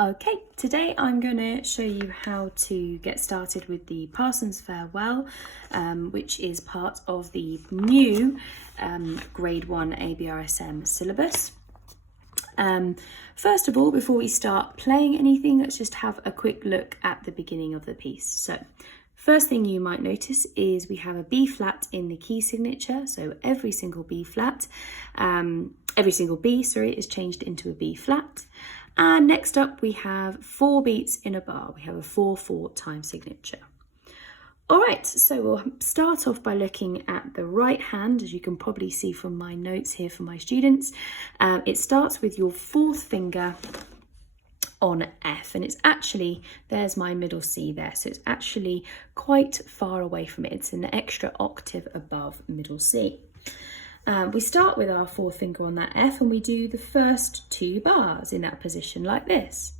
Okay, today I'm going to show you how to get started with the Parson's Farewell, which is part of the new Grade 1 ABRSM syllabus. First of all, before we start playing anything, let's just have a quick look at the beginning of the piece. So, first thing you might notice is we have a B flat in the key signature, so every single B, is changed into a B flat. And next up we have 4 beats in a bar. We have a 4/4 time signature. All right, so we'll start off by looking at the right hand, as you can probably see from my notes here for my students. It starts with your 4th finger on F, and it's actually, there's my middle C there, so it's actually quite far away from it. It's an extra octave above middle C. We start with our 4th finger on that F and we do the first 2 bars in that position like this.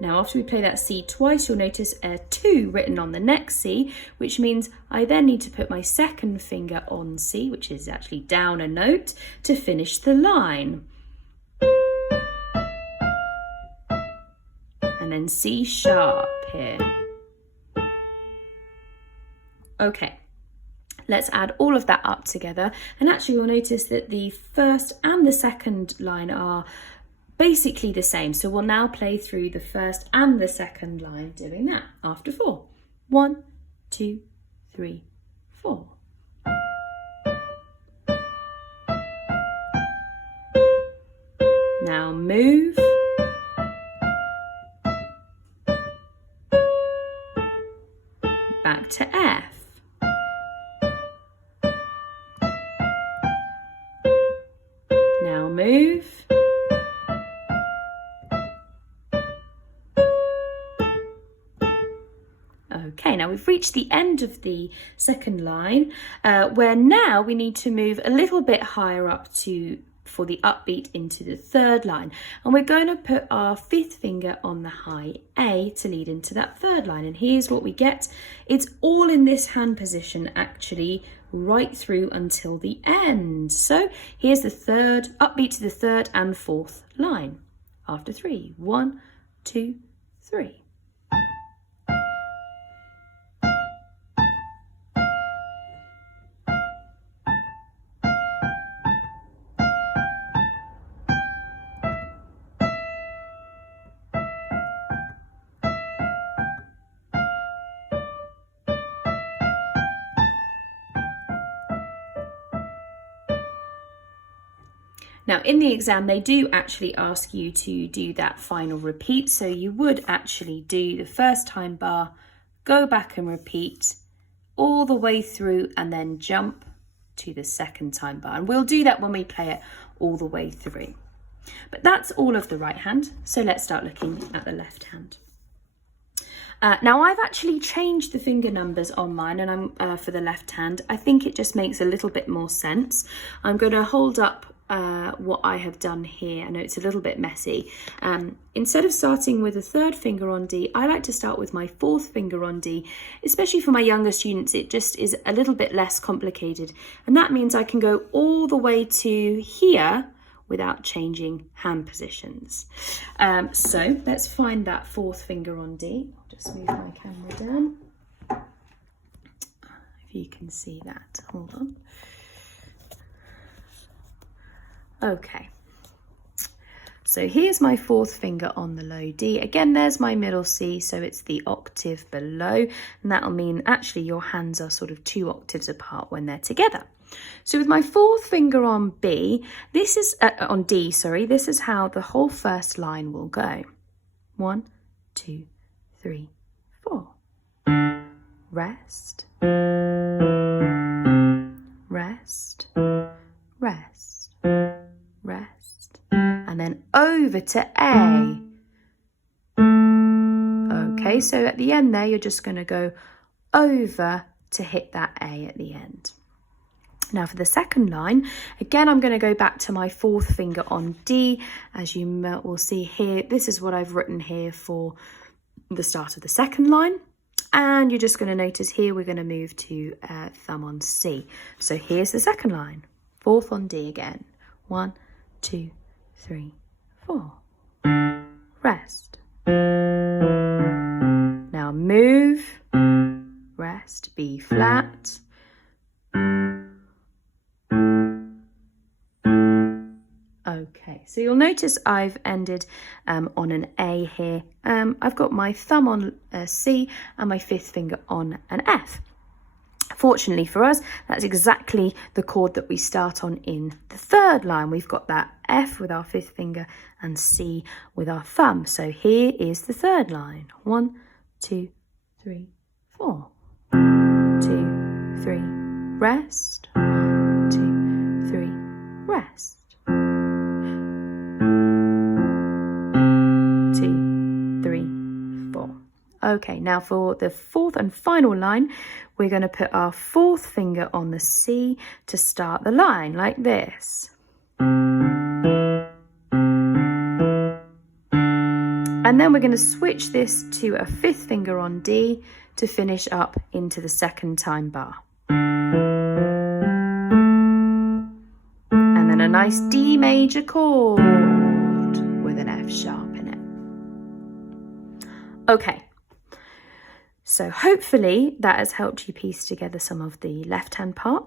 Now after we play that C twice, you'll notice a 2 written on the next C, which means I then need to put my 2nd finger on C, which is actually down a note, to finish the line. And then C sharp here. Okay, let's add all of that up together, and actually you'll notice that the first and the second line are basically the same, so we'll now play through the first and the second line doing that after 4. 1, 2, 3, 4. Now move. Back to F. Now move. Okay, now we've reached the end of the second line, where now we need to move a little bit higher up for the upbeat into the 3rd line. And we're going to put our 5th finger on the high A to lead into that 3rd line. And here's what we get. It's all in this hand position actually right through until the end. So here's the 3rd, upbeat to the 3rd and 4th line after 3. 1, 2, 3. Now in the exam, they do actually ask you to do that final repeat. So you would actually do the first time bar, go back and repeat all the way through and then jump to the 2nd time bar. And we'll do that when we play it all the way through. But that's all of the right hand. So let's start looking at the left hand. Now I've actually changed the finger numbers on mine, and I'm for the left hand. I think it just makes a little bit more sense. I'm going to hold up what I have done here. I know it's a little bit messy. Instead of starting with a 3rd finger on D, I like to start with my 4th finger on D. Especially for my younger students, it just is a little bit less complicated, and that means I can go all the way to here without changing hand positions. So let's find that 4th finger on D. I'll just move my camera down, if you can see that. Hold on. Okay, so here's my 4th finger on the low D. Again, there's my middle C, so it's the octave below, and that'll mean actually your hands are sort of 2 octaves apart when they're together. So with my 4th finger on B, this is on D, sorry, this is how the whole first line will go. 1, 2, 3, 4. Rest, rest, rest, rest, and then over to A. Okay, so at the end there, you're just going to go over to hit that A at the end. Now for the second line, again, I'm going to go back to my 4th finger on D. As you will see here, this is what I've written here for the start of the second line. And you're just going to notice here we're going to move to thumb on C. So here's the second line. fourth on D again. 1, 2, 3, 4. Rest. Now move, rest, B flat. Okay, so you'll notice I've ended on an A here. I've got my thumb on a C and my fifth finger on an F. Fortunately for us, that's exactly the chord that we start on in the third line. We've got that F with our fifth finger and C with our thumb. So here is the third line. 1, 2, 3, 4. 2, 3, rest. 1, 2, 3, rest. 2, 3, 4. Okay, now for the fourth and final line, we're going to put our fourth finger on the C to start the line, like this. And then we're going to switch this to a fifth finger on D to finish up into the second time bar. And then a nice D major chord with an F sharp in it. Okay. So hopefully that has helped you piece together some of the left-hand part.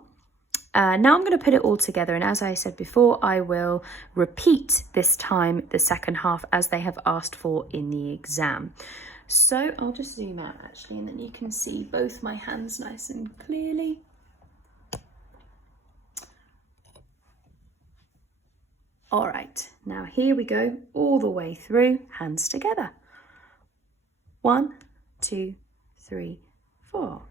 Now I'm going to put it all together, and as I said before, I will repeat this time the second half as they have asked for in the exam. So I'll just zoom out actually, and then you can see both my hands nice and clearly. All right, now here we go, all the way through, hands together. 1, 2, 3, 4.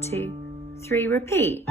Two, three, repeat.